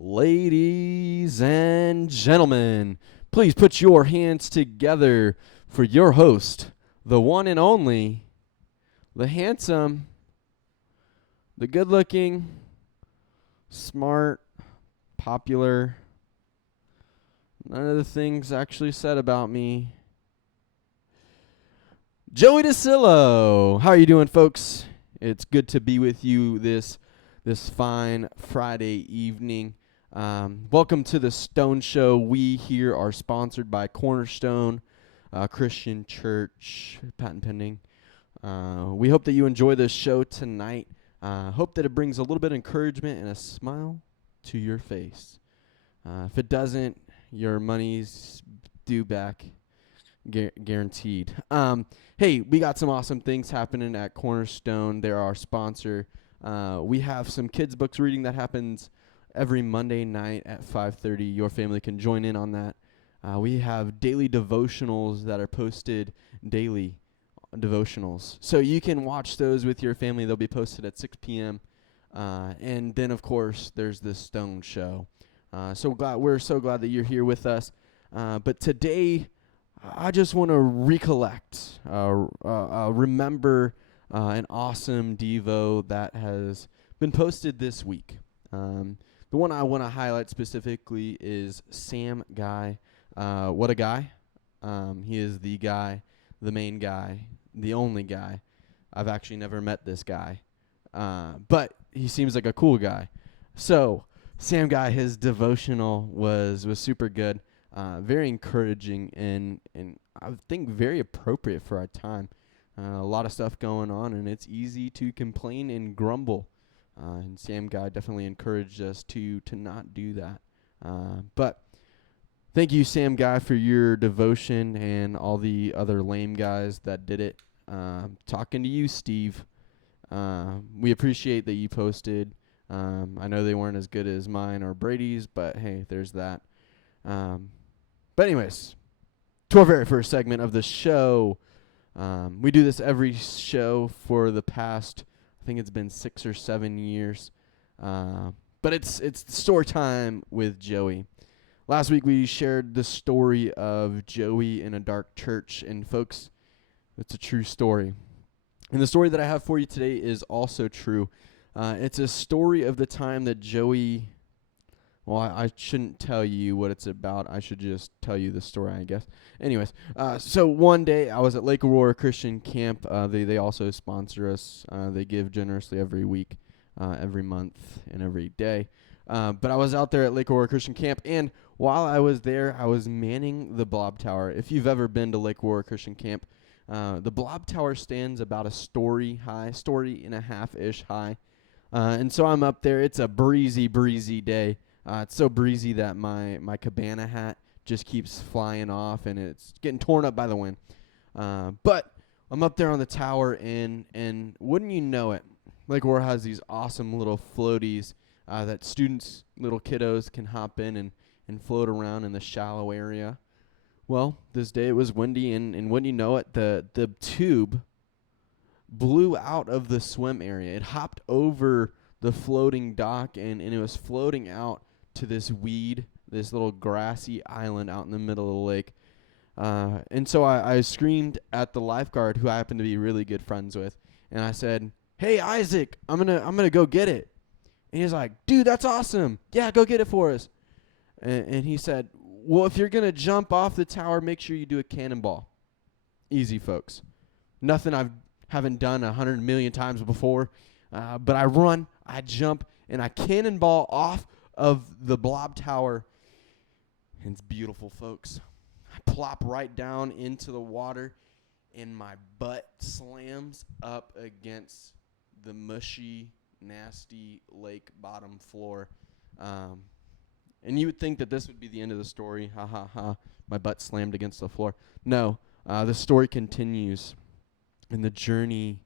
Ladies and gentlemen, please put your hands together for your host, the one and only, the handsome, the good looking, smart, popular, none of the things actually said about me, Joey DeCillo. How are you doing, folks? It's good to be with you this fine Friday evening. Welcome to the Stone Show. We here are sponsored by Cornerstone Christian Church, patent pending. We hope that you enjoy this show tonight. Hope that it brings a little bit of encouragement and a smile to your face. If it doesn't, your money's due back, guaranteed. Hey, we got some awesome things happening at Cornerstone. They're our sponsor. We have some kids' books reading that happens every Monday night at 5:30. Your family can join in on that. We have daily devotionals that are posted daily, devotionals. So you can watch those with your family. They'll be posted at 6 p.m. And then, of course, there's the Stone Show. We're so glad that you're here with us. But today, I just want to recollect, remember an awesome Devo that has been posted this week. The one I want to highlight specifically is Sam Guy. What a guy. He is the guy, the main guy, the only guy. I've actually never met this guy, but he seems like a cool guy. So Sam Guy, his devotional was super good. Very encouraging and I think very appropriate for our time. A lot of stuff going on, and it's easy to complain and grumble. And Sam Guy definitely encouraged us to not do that. But thank you, Sam Guy, for your devotion and all the other lame guys that did it. Talking to you, Steve. We appreciate that you posted. I know they weren't as good as mine or Brady's, but hey, there's that. But anyways, to our very first segment of the show. We do this every show for the past, I think it's been 6 or 7 years. But it's story time with Joey. Last week we shared the story of Joey in a dark church, and folks, it's a true story. And the story that I have for you today is also true. It's a story of the time that Joey... Well, I shouldn't tell you what it's about. I should just tell you the story, I guess. Anyways, so one day I was at Lake Aurora Christian Camp. They also sponsor us. They give generously every week, every month, and every day. But I was out there at Lake Aurora Christian Camp, and while I was there, I was manning the Blob Tower. If you've ever been to Lake Aurora Christian Camp, the Blob Tower stands about a story and a half-ish high. And so I'm up there. It's a breezy day. It's so breezy that my cabana hat just keeps flying off, and it's getting torn up by the wind. But I'm up there on the tower, and wouldn't you know it, Lake Aurora has these awesome little floaties that students, little kiddos, can hop in and float around in the shallow area. Well, this day it was windy, and wouldn't you know it, the tube blew out of the swim area. It hopped over the floating dock, and it was floating out to this little grassy island out in the middle of the lake. And so I screamed at the lifeguard, who I happen to be really good friends with, and I said, "Hey, Isaac, I'm gonna go get it." And he's like, "Dude, that's awesome. Yeah, go get it for us." And he said, "Well, if you're gonna jump off the tower, make sure you do a cannonball." Easy, folks. Nothing I haven't done 100 million times before. But I run, I jump, and I cannonball off of the Blob Tower, and it's beautiful, folks. I plop right down into the water, and my butt slams up against the mushy, nasty lake bottom floor. And you would think that this would be the end of the story. Ha ha ha, my butt slammed against the floor. No, the story continues, and the journey,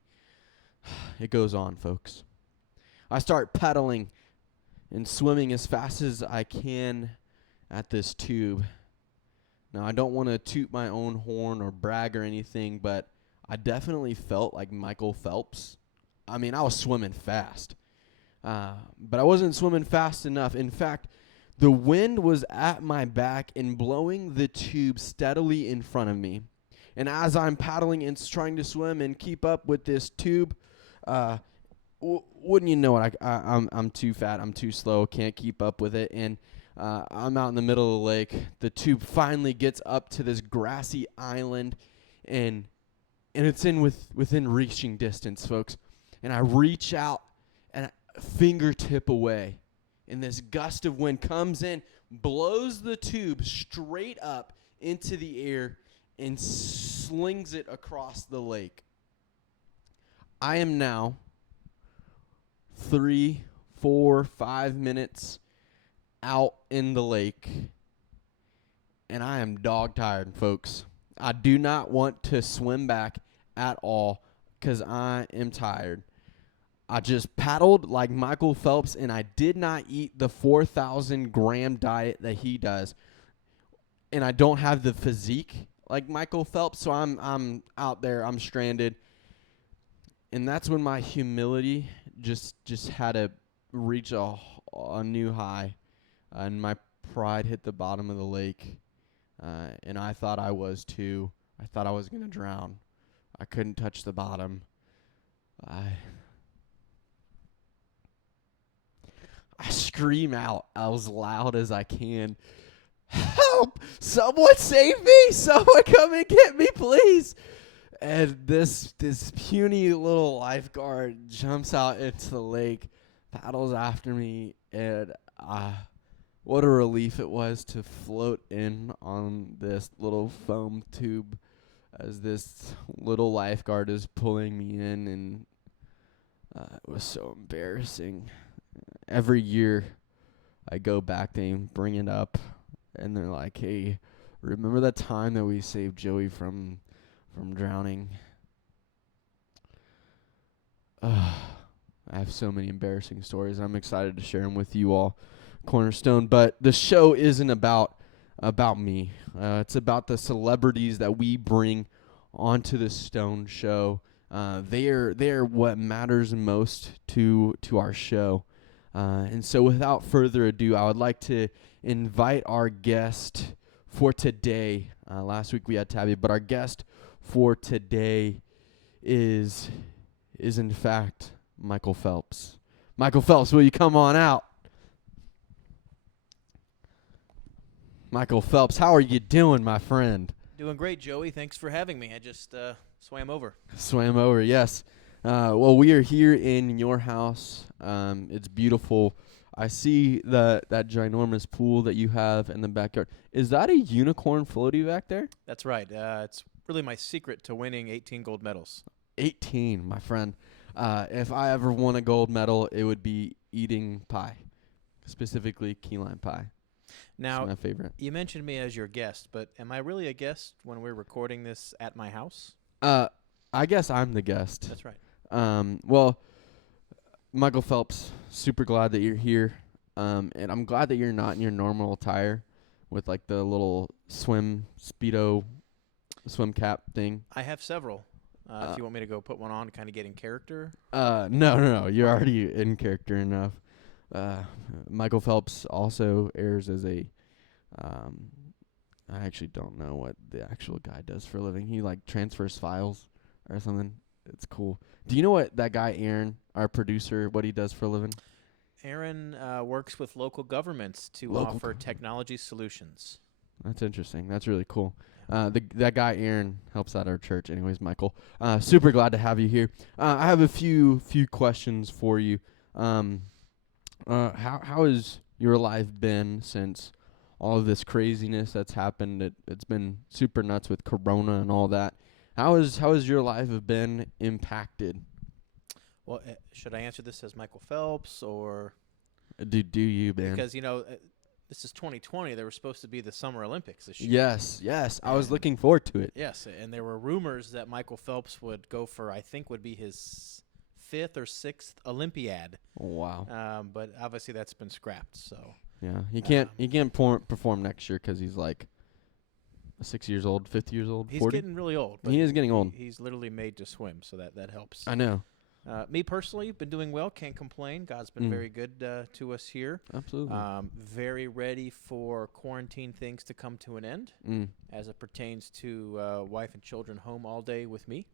it goes on, folks. I start paddling and swimming as fast as I can at this tube. Now, I don't want to toot my own horn or brag or anything, but I definitely felt like Michael Phelps. I mean, I was swimming fast. But I wasn't swimming fast enough. In fact, The wind was at my back and blowing the tube steadily in front of me. And as I'm paddling and trying to swim and keep up with this tube, wouldn't you know it, I'm too fat, I'm too slow, can't keep up with it, and I'm out in the middle of the lake. The tube finally gets up to this grassy island, and it's within reaching distance, folks. And I reach out, and a fingertip away, and this gust of wind comes in, blows the tube straight up into the air, and slings it across the lake. I am now 3, 4, 5 minutes out in the lake, and I am dog tired, folks. I do not want to swim back at all because I am tired. I just paddled like Michael Phelps, and I did not eat the 4,000 gram diet that he does. And I don't have the physique like Michael Phelps, so I'm out there, I'm stranded. And that's when my humility just had to reach a new high, and my pride hit the bottom of the lake, and I thought I was too. I thought I was going to drown. I couldn't touch the bottom. I scream out as loud as I can, "Help! Someone save me! Someone come and get me, please!" And this puny little lifeguard jumps out into the lake, paddles after me, and what a relief it was to float in on this little foam tube as this little lifeguard is pulling me in, and it was so embarrassing. Every year I go back, they bring it up, and they're like, "Hey, remember that time that we saved Joey from drowning?" I have so many embarrassing stories. I'm excited to share them with you all, Cornerstone. But the show isn't about me. It's about the celebrities that we bring onto the Stone Show. They are what matters most to our show. And so without further ado, I would like to invite our guest for today. Last week we had Tabby, but our guest for today is in fact Michael Phelps. Michael Phelps, will you come on out? Michael Phelps, how are you doing, my friend? Doing great, Joey. Thanks for having me. I just swam over. Swam over, yes. Well, we are here in your house. It's beautiful. I see that ginormous pool that you have in the backyard. Is that a unicorn floaty back there? That's right. It's really my secret to winning 18 gold medals. 18, my friend. If I ever won a gold medal, it would be eating pie, specifically key lime pie. Now, it's my favorite. You mentioned me as your guest, but am I really a guest when we're recording this at my house? I guess I'm the guest. That's right. Well, Michael Phelps, super glad that you're here. And I'm glad that you're not in your normal attire with like the little Speedo swim cap thing. I have several. If you want me to go put one on to kind of get in character. No. You're already in character enough. Michael Phelps also airs as a, I actually don't know what the actual guy does for a living. He like transfers files or something. It's cool. Do you know what that guy, Aaron, our producer, what he does for a living? Aaron works with local governments to offer technology solutions. That's interesting. That's really cool. That guy, Aaron, helps out our church. Anyways, Michael, super glad to have you here. I have a few questions for you. How has your life been since all of this craziness that's happened? It's been super nuts with Corona and all that. How has your life been impacted? Well, should I answer this as Michael Phelps or? Do you, man? Because, this is 2020. There were supposed to be the Summer Olympics this year. Yes. I was looking forward to it. Yes, and there were rumors that Michael Phelps would go for, I think, would be his 5th or 6th Olympiad. Oh, wow. But obviously that's been scrapped. So yeah, he can't perform next year because he's like 6 years old, 50 years old, he's 40? Getting really old. But he is getting old. He's literally made to swim, so that helps. I know. Me personally, been doing well. Can't complain. God's been very good to us here. Absolutely. Very ready for quarantine things to come to an end as it pertains to wife and children home all day with me.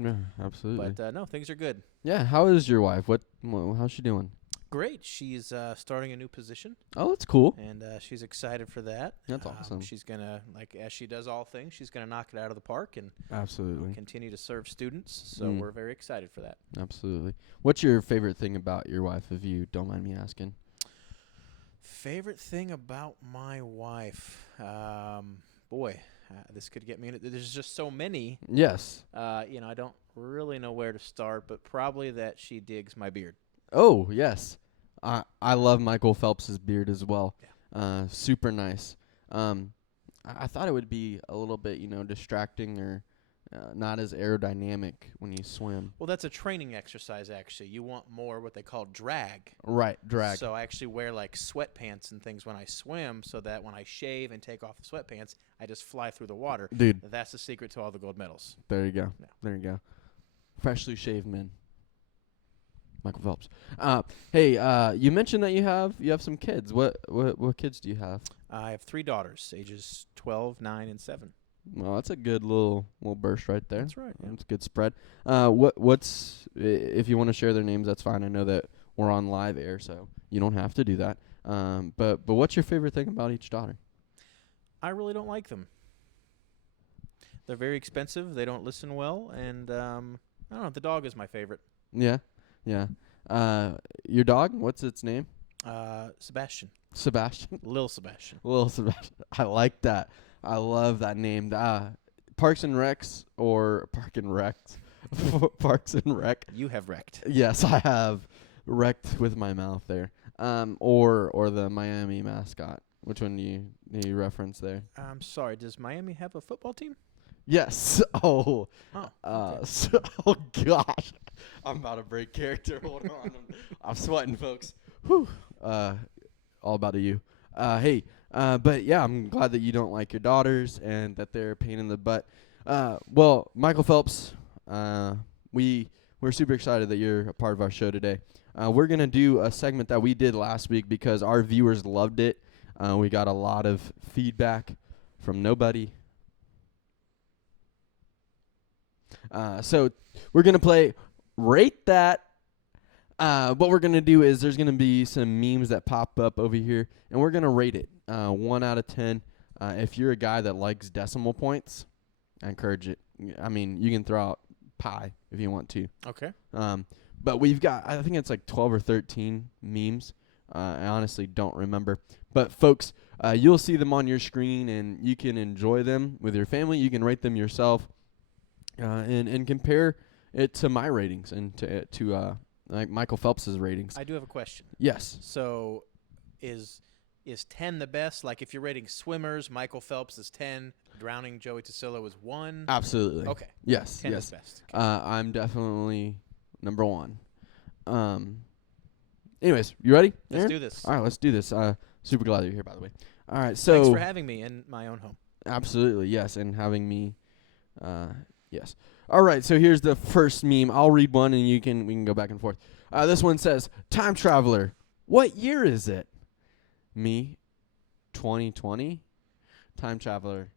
Yeah, absolutely. But no, things are good. Yeah, how is your wife? How's she doing? Great. She's starting a new position, Oh, that's cool. and she's excited for that. That's awesome. She's going to, like, as she does all things, she's going to knock it out of the park and Absolutely. continue to serve students. So we're very excited for that. Absolutely. What's your favorite thing about your wife, if you don't mind me asking? Favorite thing about my wife? Boy, this could get me into. There's just so many. Yes. I don't really know where to start, but probably that she digs my beard. Oh, yes. I love Michael Phelps's beard as well. Yeah. Super nice. I thought it would be a little bit, distracting or not as aerodynamic when you swim. Well, that's a training exercise, actually. You want more what they call drag. Right, drag. So I actually wear, like, sweatpants and things when I swim so that when I shave and take off the sweatpants, I just fly through the water. Dude, That's the secret to all the gold medals. there you go. Yeah. There you go. Freshly shaved men. Michael Phelps. Hey, you mentioned that you have some kids. What kids do you have? I have 3 daughters, ages 12, 9, and 7. Well, that's a good little burst right there. That's right. Yeah. That's a good spread. What's if you want to share their names, that's fine. I know that we're on live air, so you don't have to do that. But what's your favorite thing about each daughter? I really don't like them. They're very expensive. They don't listen well, and I don't know. The dog is my favorite. Yeah. Your dog? What's its name? Sebastian. Sebastian. Lil Sebastian. Little Sebastian. I like that. I love that name. Parks and Recs or Park and Recs. Parks and Rec. You have wrecked. Yes, I have wrecked with my mouth there. Or the Miami mascot. Which one do you reference there? I'm sorry. Does Miami have a football team? Yes. Oh. Oh. Okay. Oh gosh. I'm about to break character. Hold on. I'm sweating, folks. Whew. All about you. Hey. But yeah, I'm glad that you don't like your daughters and that they're a pain in the butt. Well, Michael Phelps, we're super excited that you're a part of our show today. We're gonna do a segment that we did last week because our viewers loved it. We got a lot of feedback from nobody. So we're gonna play Rate That. What we're gonna do is there's gonna be some memes that pop up over here, and we're gonna rate it 1 out of 10. If you're a guy that likes decimal points, I encourage it. I mean, you can throw out pi if you want to. Okay. But we've got, I think it's like 12 or 13 memes. I honestly don't remember. But folks, you'll see them on your screen, and you can enjoy them with your family. You can rate them yourself, and compare it to my ratings and to like Michael Phelps's ratings. I do have a question. Yes. So, is 10 the best? Like, if you're rating swimmers, Michael Phelps is 10. Drowning Joey Tasillo is 1. Absolutely. Okay. Yes. 10 yes. is best. Okay. I'm definitely number 1. Anyways, you ready? Let's Aaron? do this. All right, let's do this. Super glad you're here, by the way. All right, so Thanks for having me in my own home. absolutely, yes, and having me, yes. All right, so here's the first meme. I'll read one, and we can go back and forth. This one says, "Time traveler, what year is it?" Me, 2020. Time traveler.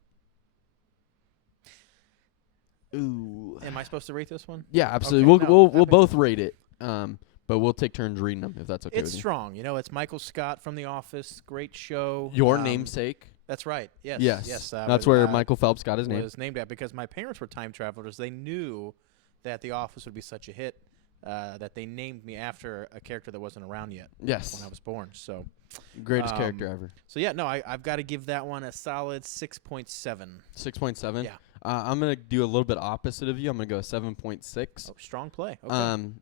Ooh. Am I supposed to rate this one? Yeah, absolutely. Okay, we'll that makes both rate it. But we'll take turns reading them if that's okay It's with you. strong. You know, it's Michael Scott from The Office. Great show. Your namesake. That's right. Yes. Yes. That's That's where Michael Phelps got his name. was named at because my parents were time travelers. They knew that The Office would be such a hit that they named me after a character that wasn't around yet Yes. when I was born. So Greatest character ever. So yeah, no, I've got to give that one a solid 6.7. 6.7. Yeah. I'm gonna do a little bit opposite of you. I'm gonna go 7.6. Oh, strong play. Okay.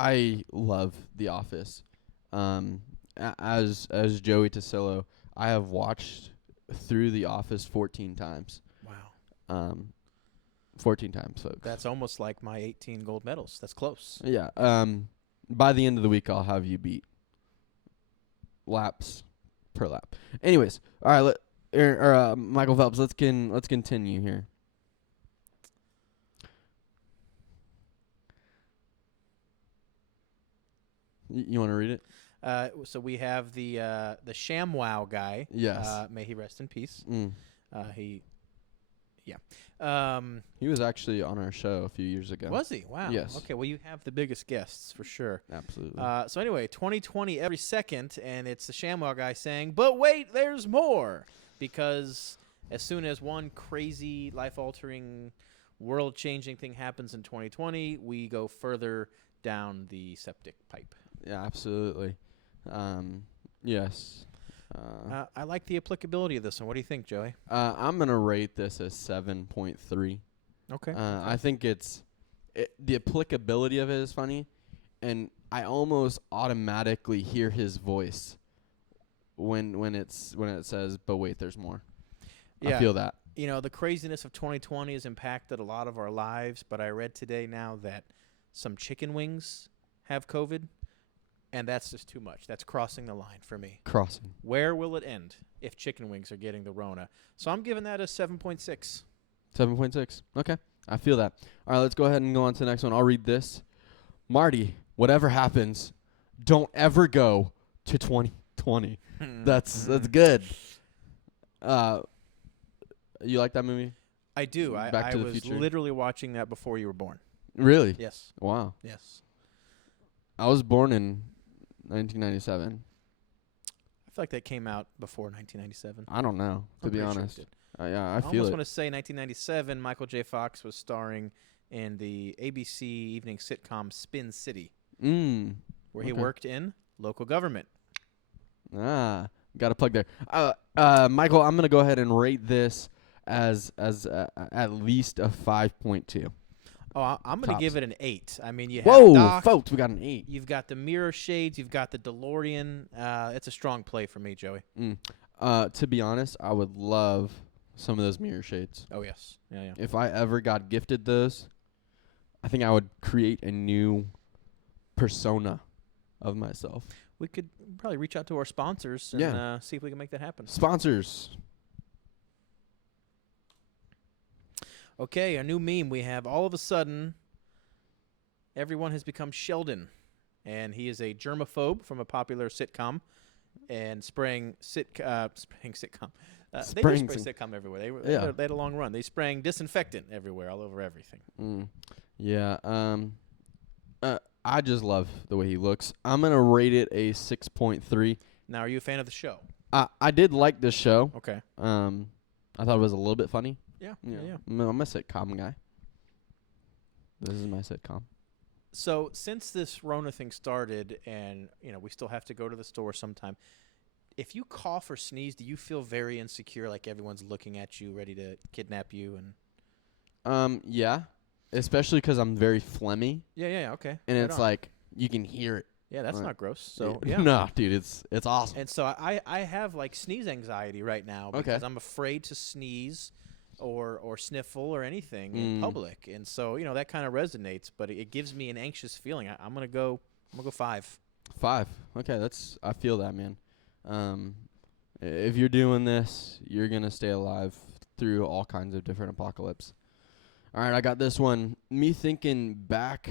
I love The Office. As Joey Tasillo, I have watched through The Office 14 times. Wow. 14 times, folks. That's almost like my 18 gold medals. That's close. Yeah. By the end of the week, I'll have you beat laps per lap. Anyways, all right. Michael Phelps, let's continue here. You want to read it? So we have the ShamWow guy. Yes. May he rest in peace. Mm. Yeah. Um, He was actually on our show a few years ago. was he? Wow. Yes. Okay. Well, you have the biggest guests for sure. Absolutely. So anyway, 2020 every second, and it's the ShamWow guy saying, "But wait, there's more," because as soon as one crazy, life-altering, world-changing thing happens in 2020, we go further down the septic pipe. Yeah, absolutely. Yes. I like the applicability of this one. What do you think, Joey? I'm going to rate this as 7.3. Okay. I think the applicability of it is funny, and I almost automatically hear his voice when it says, "But wait, there's more." Yeah. I feel that. You know, the craziness of 2020 has impacted a lot of our lives, but I read today now that some chicken wings have COVID, and that's just too much. That's crossing the line for me. Crossing. Where will it end if chicken wings are getting the Rona? So I'm giving that a 7.6. 7.6. Okay. I feel that. All right, let's go ahead and go on to the next one. I'll read this. Marty, whatever happens, don't ever go to 2020. That's good. You like that movie? I do. Back I to the was Future. literally watching that before you were born. Really? Yes. Wow. Yes. I was born in 1997. I feel like that came out before 1997. I don't know, to I'm be pretty sure it honest. did. Yeah, I I feel almost it. want to say 1997, Michael J. Fox was starring in the ABC evening sitcom Spin City, where he Okay. worked in local government. Got a plug there. Michael, I'm gonna go ahead and rate this as at least a 5.2. Oh, I'm going to Tops. give it an 8. I mean, you have Whoa, Doc, folks, we got an 8. you've got the mirror shades, you've got the DeLorean. It's a strong play for me, Joey. To be honest, I would love some of those mirror shades. Oh, yes. Yeah. If I ever got gifted those, I think I would create a new persona of myself. We could probably reach out to our sponsors and see if we can make that happen. Sponsors. Okay, a new meme we have. All of a sudden, everyone has become Sheldon, and he is a germaphobe from a popular sitcom, and spraying sitcom. They do spray sitcom everywhere. They had a long run. They spraying disinfectant everywhere, all over everything. Yeah. I just love the way he looks. I'm gonna rate it a 6.3. Now, are you a fan of the show? I did like this show. Okay. I thought it was a little bit funny. Yeah. I'm a sitcom guy. This is my sitcom. So since this Rona thing started, and we still have to go to the store sometime. If you cough or sneeze, do you feel very insecure, like everyone's looking at you, ready to kidnap you? And yeah, especially 'cause I'm very phlegmy, yeah, okay. and Right it's on. like you can hear it. Yeah, that's Right. not gross. So yeah. No, dude, it's awesome. And so I have like sneeze anxiety right now because I'm afraid to sneeze or sniffle or anything in public. And so, that kind of resonates, but it gives me an anxious feeling. I'm going to go 5. 5. Okay, I feel that, man. If you're doing this, you're going to stay alive through all kinds of different apocalypse. All right, I got this one. Me thinking back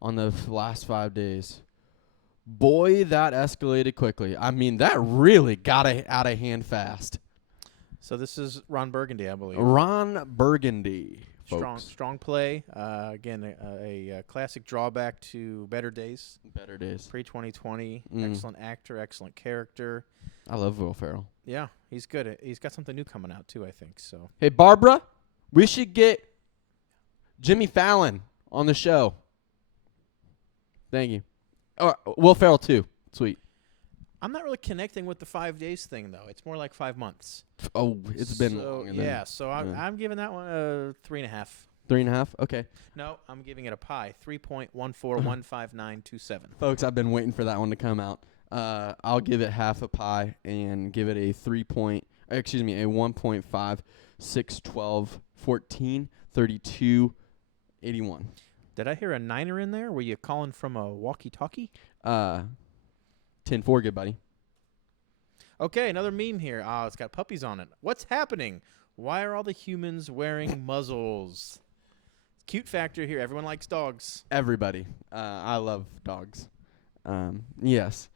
on the last 5 days. Boy, that escalated quickly. I mean, that really got out of hand fast. So this is Ron Burgundy, I believe. Ron Burgundy, folks. Strong play. Again, a classic drawback to Better Days. Better Days. Pre-2020. Excellent actor, excellent character. I love Will Ferrell. Yeah, he's good. He's got something new coming out, too, I think. So. Hey, Barbara, we should get Jimmy Fallon on the show. Thank you. Will Ferrell, too. Sweet. I'm not really connecting with the 5 days thing, though. It's more like 5 months. Oh, it's been long. Yeah, so I'm giving that one a 3.5. 3.5? Okay. No, I'm giving it a pie. 3.1415927. Folks, I've been waiting for that one to come out. I'll give it half a pie and give it a 1.5, 6, 12, 14, 32, 81. Did I hear a 9er in there? Were you calling from a walkie-talkie? 10-4, good buddy. Okay, another meme here. Oh, it's got puppies on it. What's happening? Why are all the humans wearing muzzles? Cute factor here. Everyone likes dogs. Everybody. I love dogs. Yes.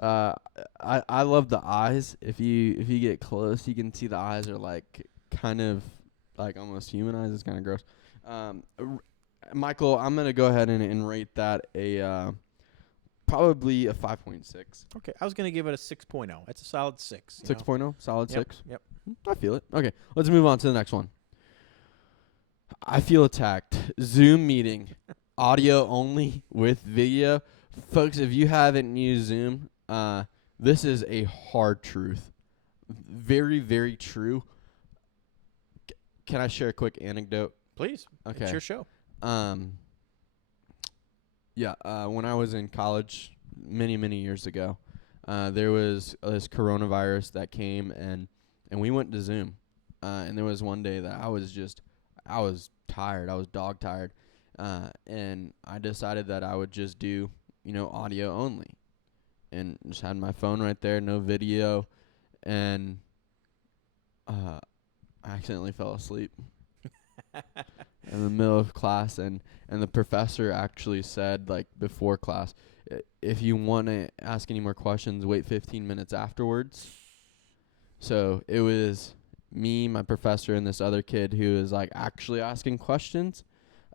I love the eyes. If you get close, you can see the eyes are like kind of like almost human eyes. It's kind of gross. Michael, I'm gonna go ahead and rate that a probably a 5.6. Okay, I was gonna give it a 6.0. It's a solid 6. 6.0, solid Yep, 6. Yep. I feel it. Okay, let's move on to the next one. I feel attacked. Zoom meeting, audio only with video. Folks, if you haven't used Zoom, this is a hard truth. Very, very true. Can I share a quick anecdote? Please. Okay. It's your show. Yeah, when I was in college many, many years ago, there was this coronavirus that came, and we went to Zoom. And there was one day that I was tired. I was dog tired. And I decided that I would just do, audio only. And just had my phone right there, no video. And I accidentally fell asleep in the middle of class, and the professor actually said, like, before class, if you want to ask any more questions, wait 15 minutes afterwards. So it was me, my professor, and this other kid who was like actually asking questions.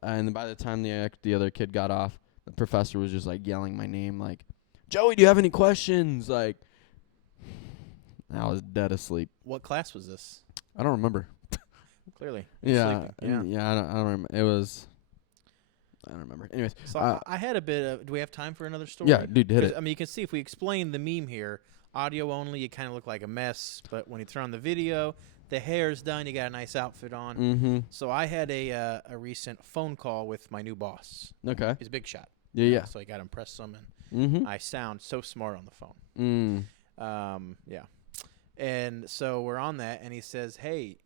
And by the time the other kid got off, the professor was just like yelling my name, like, Joey, do you have any questions? Like, I was dead asleep. What class was this? I don't remember. Clearly. Yeah, Sleeping. I don't remember. It was. I don't remember. Anyways, So I had a bit of. Do we have time for another story? yeah, dude, hit it. I mean, you can see if we explain the meme here, audio only, you kind of look like a mess. But when you turn on the video, the hair's done. You got a nice outfit on. Mm-hmm. So I had a recent phone call with my new boss. Okay. He's a big shot. Yeah. So I got to impress him, and Mm-hmm. I sound so smart on the phone. Yeah. And so we're on that, and he says, "Hey,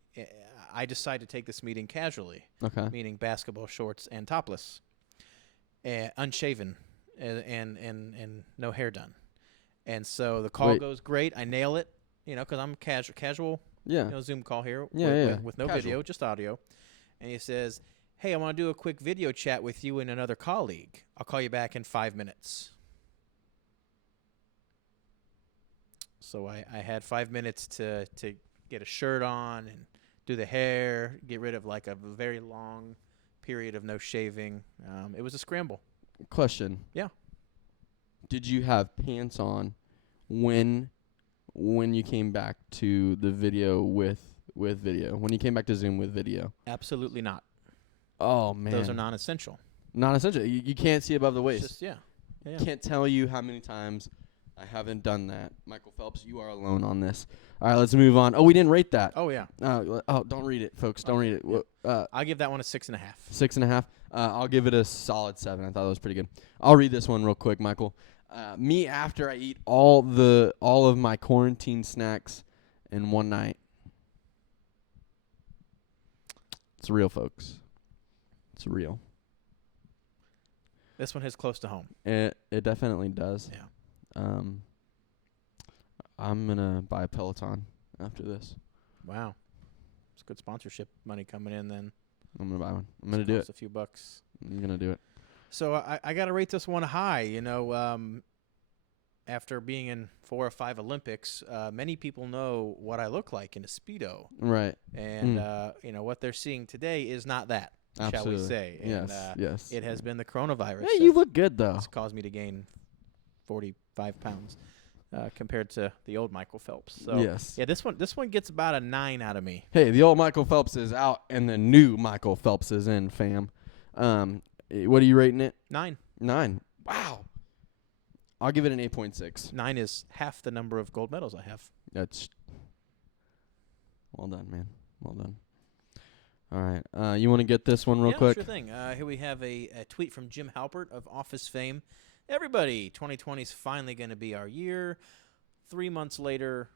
I decided to take this meeting casually, Okay. meaning basketball shorts and topless, unshaven, and no hair done." And so the call Wait. goes great. I nail it, because I'm casual, Yeah. Zoom call here Yeah, with no casual. video, just audio. And he says, "Hey, I want to do a quick video chat with you and another colleague. I'll call you back in 5 minutes." So I had 5 minutes to get a shirt on and do the hair, get rid of like a very long period of no shaving. It was a scramble. Question. Yeah. Did you have pants on when you came back to the video with video? When you came back to Zoom with video? Absolutely not. Oh man. Those are non-essential. Non-essential. You can't see above the waist. Just, yeah. Can't tell you how many times I haven't done that. Michael Phelps, you are alone on this. All right, let's move on. Oh, we didn't rate that. Oh, yeah. Don't read it, folks. Don't read it. I'll give that one a 6.5. 6.5. I'll give it a solid 7. I thought that was pretty good. I'll read this one real quick, Michael. Me after I eat all of my quarantine snacks in one night. It's real, folks. It's real. This one hits close to home. It definitely does. Yeah. I'm gonna buy a Peloton after this. Wow. It's good sponsorship money coming in then. I'm gonna buy one. I'm gonna do it. Costs a few bucks. I'm gonna do it. So I got to rate this one high. After being in 4 or 5 Olympics, many people know what I look like in a Speedo. Right. And, what they're seeing today is not that, Absolutely. shall we say. Yes. And, Yes. It has been the coronavirus. Yeah, you look good though. It's caused me to gain 45 pounds compared to the old Michael Phelps. So, yes. yeah, this one gets about a 9 out of me. Hey, the old Michael Phelps is out and the new Michael Phelps is in, fam. What are you rating it? 9. 9. Wow. I'll give it an 8.6. 9 is half the number of gold medals I have. That's well done, man. Well done. All right. You want to get this one real quick? Sure thing. Here we have a tweet from Jim Halpert of Office fame. Everybody, 2020 is finally going to be our year. 3 months later,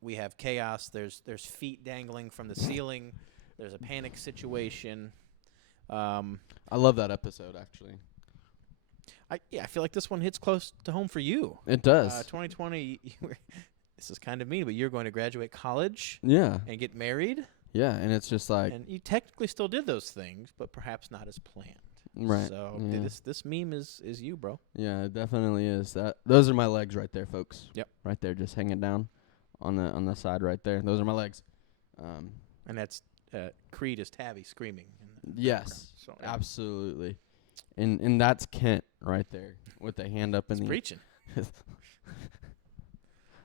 we have chaos. There's feet dangling from the ceiling. There's a panic situation. I love that episode, actually. I feel like this one hits close to home for you. It does. 2020, this is kind of mean, but you're going to graduate college Yeah. and get married. Yeah, and it's just like, And you technically still did those things, but perhaps not as planned. Right. So Yeah. this meme is you, bro. Yeah, it definitely is. Those are my legs right there, folks. Yep. Right there, just hanging down on the side right there. Those are my legs. And that's Creed is Tabby screaming. In the Yes, background. So, yeah. absolutely. And that's Kent right there with the hand up in He's the preaching.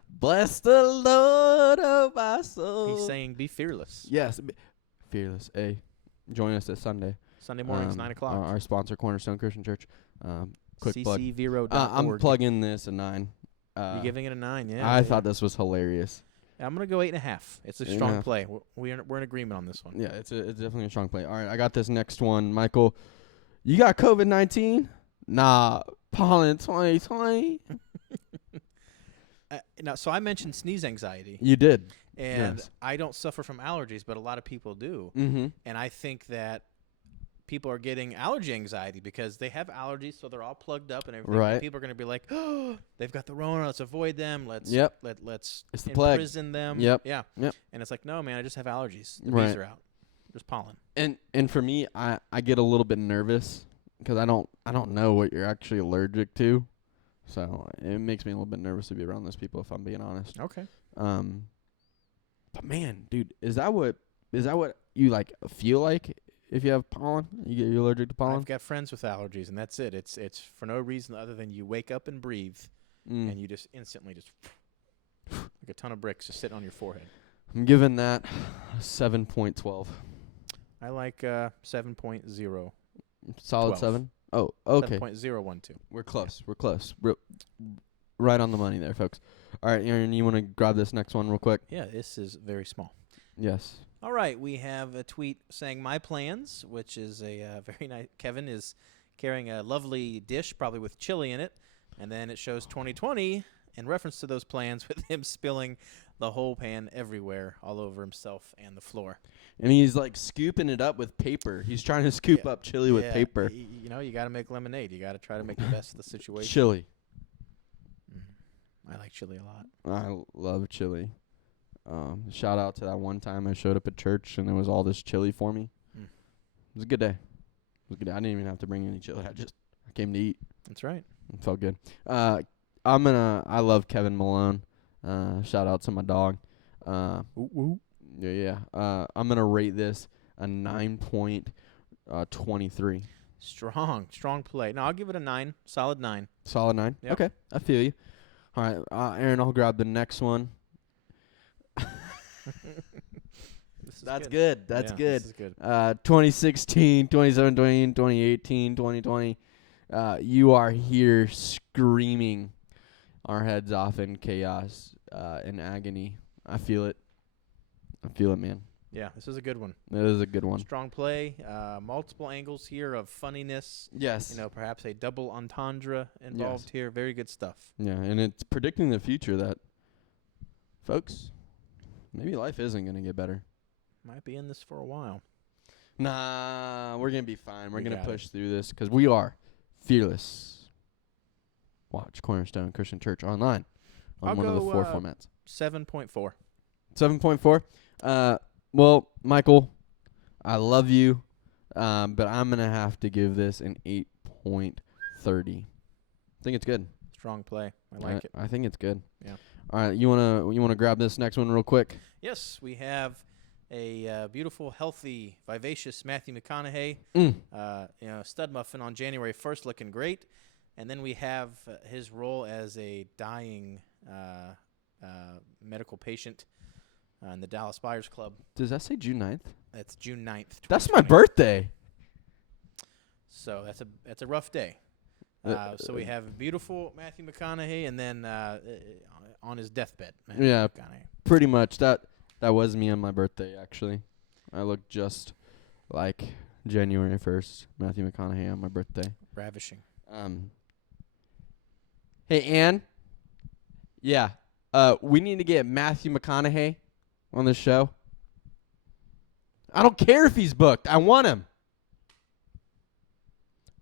Bless the Lord, oh my soul. He's saying, "Be fearless." Yes, fearless. Hey, join us this Sunday. Sunday mornings, 9:00. Our sponsor, Cornerstone Christian Church. Quick plug. ccvero.org. I'm plugging this a 9. You giving it a 9? Yeah. I thought this was hilarious. I'm gonna go 8.5. It's a strong play. We're in agreement on this one. Yeah, it's definitely a strong play. All right, I got this next one, Michael. You got COVID-19? Nah, pollen 2020. So I mentioned sneeze anxiety, You did. and yes. I don't suffer from allergies, but a lot of people do. Mm-hmm. And I think that people are getting allergy anxiety because they have allergies, so they're all plugged up and everything. Right. And people are going to be like, "Oh, they've got the Rona. Let's avoid them. Let's It's the plague. imprison them." Yep. Yeah. Yep. And it's like, no, man, I just have allergies. The Right. bees are out. Just pollen. And for me, I get a little bit nervous because I don't know what you're actually allergic to, so it makes me a little bit nervous to be around those people if I'm being honest. Okay. But man, dude, is that what you like feel like if you have pollen? You're allergic to pollen? I've got friends with allergies, and that's it. It's for no reason other than you wake up and breathe, Mm. and you just instantly just like a ton of bricks just sitting on your forehead. I'm giving that 7.12. I like 7.0. Solid 12. 7. Oh, okay. 7.012. We're close. We're close. Right on the money there, folks. All right, Aaron, you want to grab this next one real quick? Yeah, this is very small. Yes. All right, we have a tweet saying my plans, which is a very nice. Kevin is carrying a lovely dish, probably with chili in it, and then it shows 2020 in reference to those plans with him spilling the whole pan everywhere, all over himself and the floor. And he's like scooping it up with paper. He's trying to scoop up chili with paper. You know, you got to make lemonade. You got to try to make the best of the situation. Chili. I like chili a lot. I love chili. Shout out to that one time I showed up at church and there was all this chili for me. Mm. It was a good day. I didn't even have to bring any chili. I came to eat. That's right. It felt good. I love Kevin Malone. Shout out to my dog. Yeah. I'm gonna rate this a 9.23. Strong play. No, I'll give it a 9. Solid 9. Solid 9. Yep. Okay, I feel you. All right, Aaron, I'll grab the next one. That's good. That's good. This is good. 2016, 2017, 2018, 2020. You are here screaming our heads off in chaos, in agony. I feel it. Man. Yeah, this is a good one. It is a good one. Strong play. Multiple angles here of funniness. Yes. Perhaps a double entendre involved here. Very good stuff. Yeah, and it's predicting the future that, folks, maybe life isn't going to get better. Might be in this for a while. Nah, we're going to be fine. We're We going to got push through this because we are fearless. Watch Cornerstone Christian Church online on I'll one of the go, 4 formats. 7.4. 7.4. Well, Michael, I love you, but I'm going to have to give this an 8.30. I think it's good. Strong play. I like it. I think it's good. Yeah. All right, you wanna grab this next one real quick? Yes, we have a beautiful, healthy, vivacious Matthew McConaughey. Stud muffin on January 1st, looking great. And then we have his role as a dying medical patient in the Dallas Buyers Club. Does that say June 9th? That's June 9th. That's my 2020. birthday. So that's a rough day. So we have beautiful Matthew McConaughey, and then on his deathbed, Matthew McConaughey. Pretty much. That was me on my birthday, actually. I look just like January 1st, Matthew McConaughey on my birthday. Ravishing. Hey, Ann. Yeah. We need to get Matthew McConaughey on the show. I don't care if he's booked. I want him.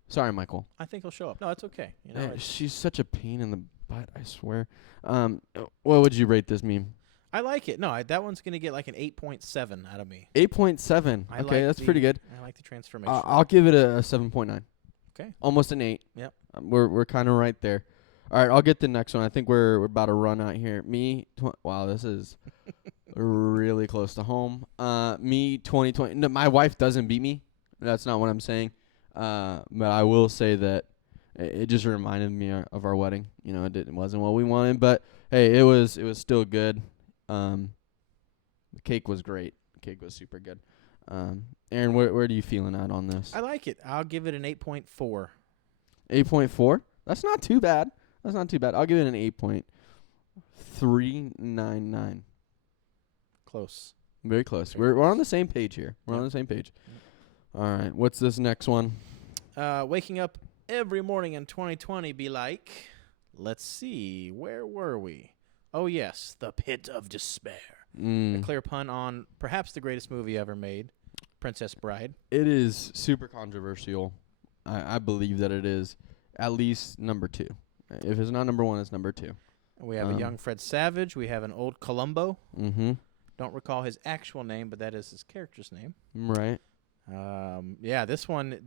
Sorry, Michael. I think he'll show up. No, it's okay. She's such a pain in the butt, I swear. What would you rate this meme? I like it. No, that one's going to get like an 8.7 out of me. 8.7. Okay, that's pretty good. I like the transformation. I'll give it a 7.9. Okay. Almost an 8. Yep. We're kind of right there. All right, I'll get the next one. I think we're about to run out here. Wow, this is really close to home. Me 2020. No, my wife doesn't beat me. That's not what I'm saying. But I will say that it just reminded me of our wedding. You know, it wasn't what we wanted, but hey, it was still good. The cake was great. The cake was super good. Aaron, where are you feeling at on this? I like it. I'll give it an 8.4. 8.4? That's not too bad. I'll give it an 8.399. Close. Very close. Very We're on the same page here. We're on the same page. All right. What's this next one? Waking up every morning in 2020 be like, let's see, where were we? Oh, yes, the pit of despair. A clear pun on perhaps the greatest movie ever made, Princess Bride. It is super controversial. I believe that it is at least number 2. If it's not number 1, it's number 2. We have a young Fred Savage. We have an old Columbo. Mm-hmm. Don't recall his actual name, but that is his character's name. Right. Yeah, this one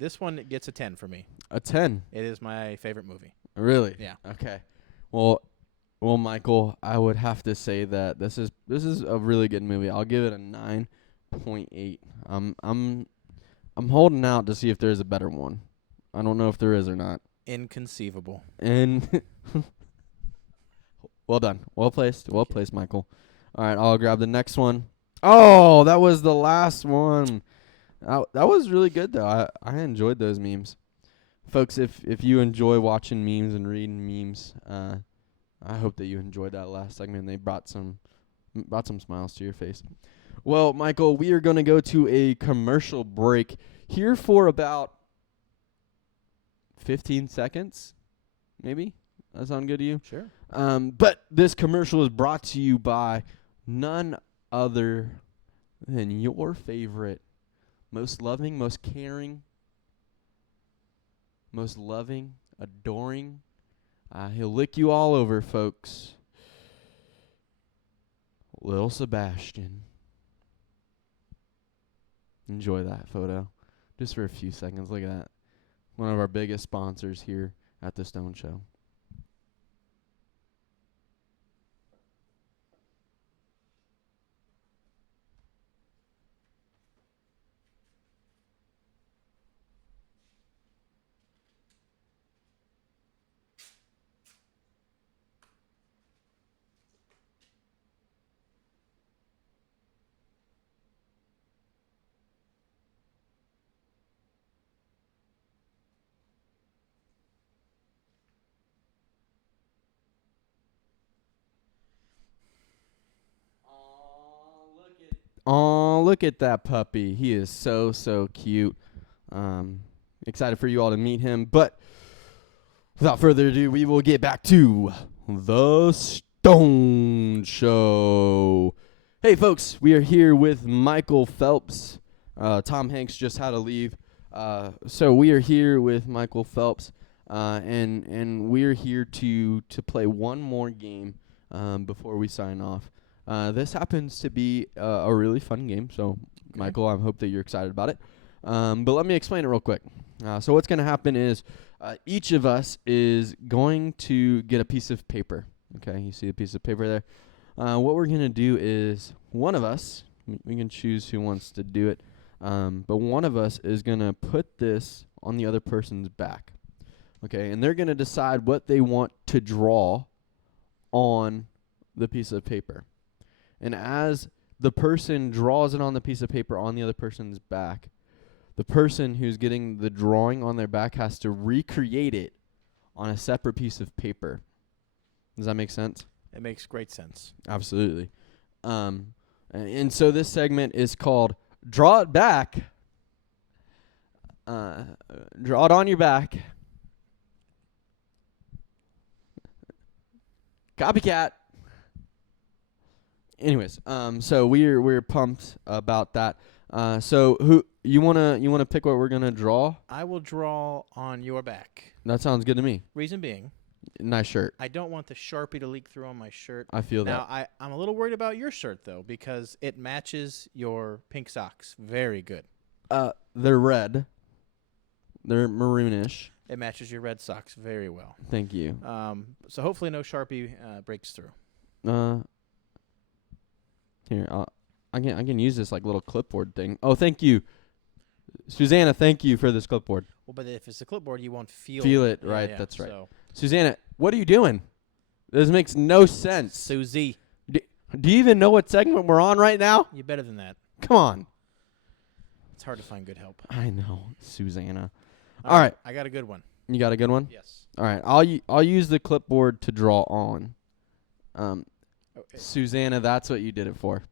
gets a 10 for me. A 10. It is my favorite movie. Really? Yeah. Okay. Well, Michael, I would have to say that this is a really good movie. I'll give it a 9.8. I'm holding out to see if there's a better one. I don't know if there is or not. Inconceivable. And well done. Well placed, Michael. All right, I'll grab the next one. Oh, that was the last one. That was really good, though. I enjoyed those memes. Folks, if you enjoy watching memes and reading memes, I hope that you enjoyed that last segment. They brought some smiles to your face. Well, Michael, we are going to go to a commercial break here for about 15 seconds, maybe. That sound good to you? Sure. But this commercial is brought to you by none other than your favorite, most loving, most caring, most loving, adoring. He'll lick you all over, folks. Little Sebastian. Enjoy that photo. Just for a few seconds. Look at that. One of our biggest sponsors here at the Stone Show. Oh, look at that puppy. He is so, so cute. Excited for you all to meet him. But without further ado, we will get back to the Stone Show. Hey, folks, we are here with Michael Phelps. Tom Hanks just had to leave. So we are here with Michael Phelps, and we're here to play one more game before we sign off. This happens to be a really fun game, so okay. Michael, I hope that you're excited about it. But let me explain it real quick. So what's going to happen is each of us is going to get a piece of paper. Okay, you see a piece of paper there. What we're going to do is one of us, we can choose who wants to do it, but one of us is going to put this on the other person's back. Okay, and they're going to decide what they want to draw on the piece of paper. And as the person draws it on the piece of paper on the other person's back, the person who's getting the drawing on their back has to recreate it on a separate piece of paper. Does that make sense? It makes great sense. Absolutely. And so this segment is called Draw It Back. Draw it on your back. Copycat. Anyways, so we're pumped about that. So who you wanna pick what we're gonna draw? I will draw on your back. That sounds good to me. Reason being, nice shirt. I don't want the Sharpie to leak through on my shirt. I feel now, that. I'm a little worried about your shirt though because it matches your pink socks. Very good. They're red. They're maroonish. It matches your Red Sox very well. Thank you. So hopefully no Sharpie breaks through. Here, I can use this like little clipboard thing. Oh, thank you, Susanna. Thank you for this clipboard. Well, but if it's a clipboard, you won't feel it. Yeah, Right, yeah. that's right. So, Susanna, what are you doing? This makes no sense. Susie, Do you even know what segment we're on right now? you're better than that. Come on. It's hard to find good help. I know, Susanna. All right. I got a good one. You got a good one? Yes. All right. I'll use the clipboard to draw on. Okay. Susanna, that's what you did it for.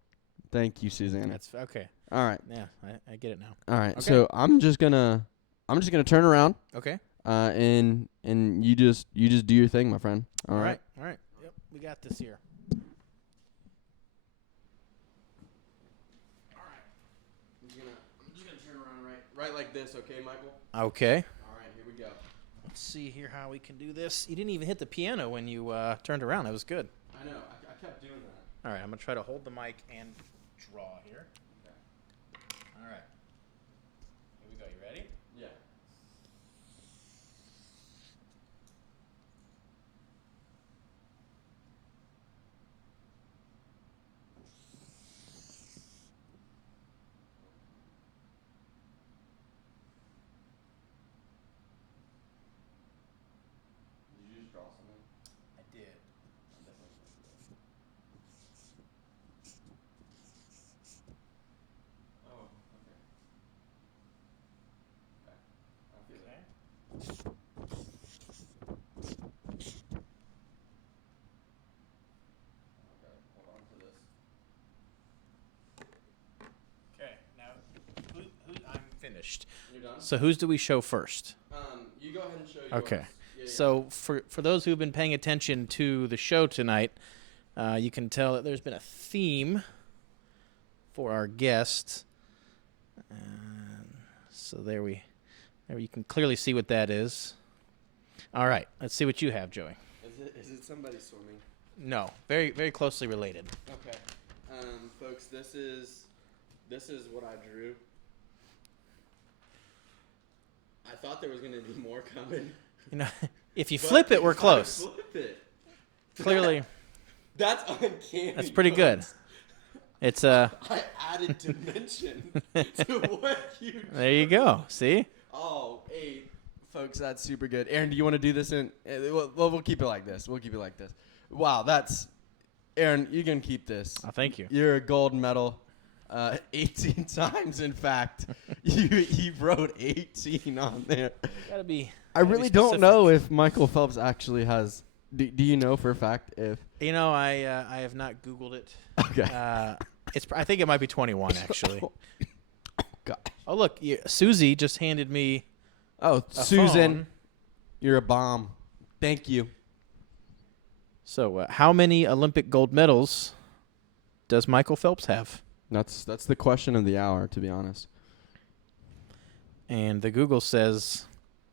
Thank you, Susanna. That's okay. All right. Yeah, I get it now. All right. Okay. So I'm just gonna turn around. Okay. And you just do your thing, my friend. All right. All right. Yep. We got this here. I'm just gonna turn around right like this, okay, Michael? Okay. All right, here we go. Let's see here how we can do this. You didn't even hit the piano when you turned around. That was good. I know. I kept doing that. All right. I'm gonna try to hold the mic and draw here. Okay. All right. Here we go. You ready? Yeah. Did you just draw something? I did. Oh, okay. Okay. I feel it. Okay, hold on to this. Okay. Now, I'm finished. You're done? So whose do we show first? You go ahead and show yours. Okay. Yeah, So for those who've been paying attention to the show tonight, you can tell that there's been a theme for our guest. So there you can clearly see what that is. All right, let's see what you have, Joey. Is it somebody swimming? No, very very closely related. Okay. Folks, this is what I drew. I thought there was going to be more coming. You know, if you but flip it, we're if I close. Flip it. Clearly, That's uncanny. that's pretty good. folks. It's I added dimension to what you drew. there you go. See? Oh, hey, folks, that's super good. Aaron, do you want to do this in? We'll keep it like this. Wow, that's Aaron. You can keep this. Oh, thank you. You're a gold medal, 18 times. In fact, you wrote 18 on there. Gotta be. I really don't know if Michael Phelps actually has. Do you know for a fact if? You know, I have not Googled it. Okay. I think it might be 21 actually. God. Oh look, Susie just handed me Oh, a Susan, phone. you're a bomb. Thank you. So, how many Olympic gold medals does Michael Phelps have? That's the question of the hour, to be honest. And the Google says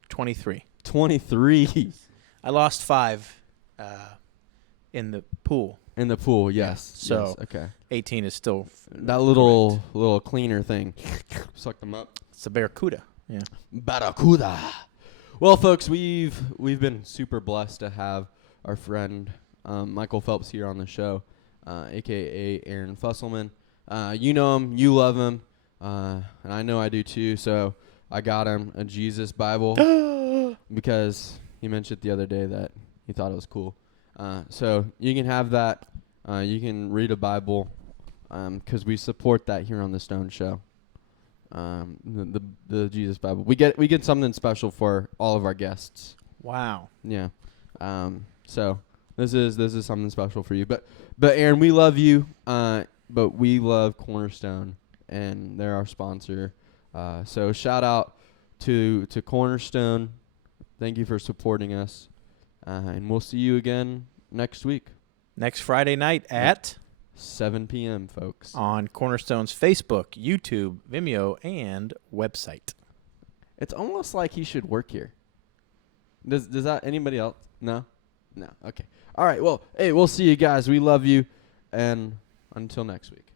23. 23 I lost 5 in the pool. in the pool. Yes. So- yes, okay. 18 is still That little cleaner thing. Suck them up. it's a barracuda. Yeah. Barracuda. Well, folks, we've been super blessed to have our friend Michael Phelps here on the show, aka Aaron Fusselman. You know him, you love him, and I know I do too. So I got him a Jesus Bible because he mentioned the other day that he thought it was cool. So you can have that. You can read a Bible because we support that here on the Stone Show. The Jesus Bible. We get something special for all of our guests. Wow. Yeah. So this is something special for you. But Aaron, we love you. But we love Cornerstone, and they're our sponsor. So shout out to Cornerstone. Thank you for supporting us. And we'll see you again next week, Next Friday night at 7 p.m., folks. on Cornerstone's Facebook, YouTube, Vimeo, and website. It's almost like he should work here. Does that anybody else? No? No. Okay. All right. Well, hey, we'll see you guys. We love you. And until next week.